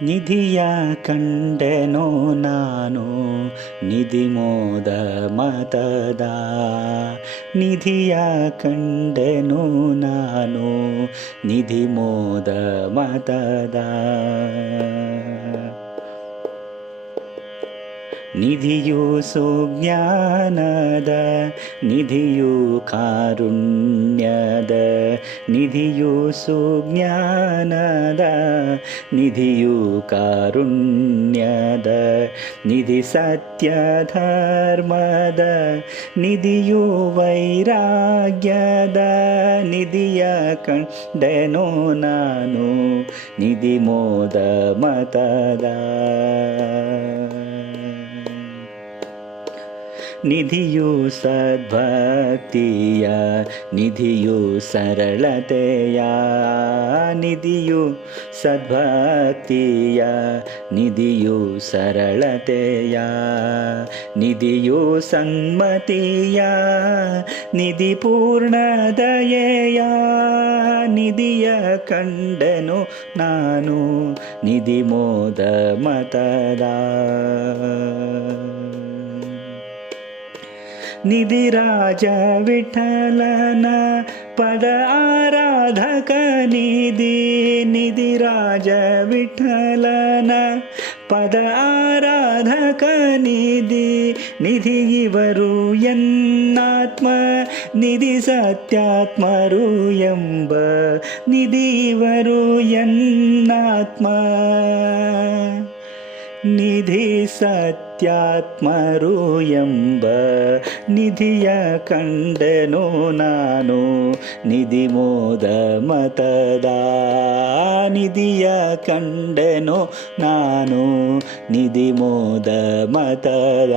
ನಿಧಿಯ ಕಂಡೆನೋ ನಾನು ನಿಧಿ ಮೋದ ಮತದ ನಿಧಿಯ ಕಂಡೆನೋ ನಾನು ನಿಧಿ ಮೋದ ಮತದ ನಿಧಿಯು ಸುಜ್ಞಾನದ ನಿಧಿಯು ಕಾರುಣ್ಯದ ನಿಧಿಯು ಸುಜ್ಞಾನದ ನಿಧಿಯು ಕಾರುಣ್ಯದ ನಿಧಿ ಸತ್ಯ ಧರ್ಮದ ನಿಧಿಯು ವೈರಾಗ್ಯದ ನಿಧಿಯ ಕಂಡೆನೋ ನಾನು ನಿಧಿ ಮೋದ ಮತದ ನಿಧಿಯು ಸದ್ಭಕ್ತಿಯ ನಿಧಿಯು ಸರಳತೆಯ ನಿಧಿಯು ಸದ್ಭಕ್ತಿಯ ನಿಧಿಯು ಸರಳತೆಯ ನಿಧಿಯು ಸನ್ಮತಿಯ ನಿಧಿ ಪೂರ್ಣ ದಯೆಯ ನಿಧಿಯ ಕಂಡನು ನಾನು ನಿಧಿ ಮೋದ ಮತದ ನಿಧಿ ರಾಜ ವಿಠಲನ ಪದ ಆರಾಧಕ ನಿಧಿ ನಿಧಿ ರಾಜ ವಿಠಲನ ಪದ ಆರಾಧಕ ನಿಧಿ ನಿಧಿ ಇವರು ಎನ್ನಾತ್ಮ ನಿಧಿ ಸತ್ಯಾತ್ಮರು ಎಂಬ ನಿಧಿ ಇವರು ಎನ್ನಾತ್ಮ ನಿಧಿ ಸತ್ಯಾತ್ಮರು ಎಂಬ ನಿಧಿಯ ಕಂಡೆನೋ ನಾನು ನಿಧಿ ಮೋದ ಮತದ ನಿಧಿಯ ಕಂಡೆನೋ ನಾನು ನಿಧಿ ಮೋದ ಮತದ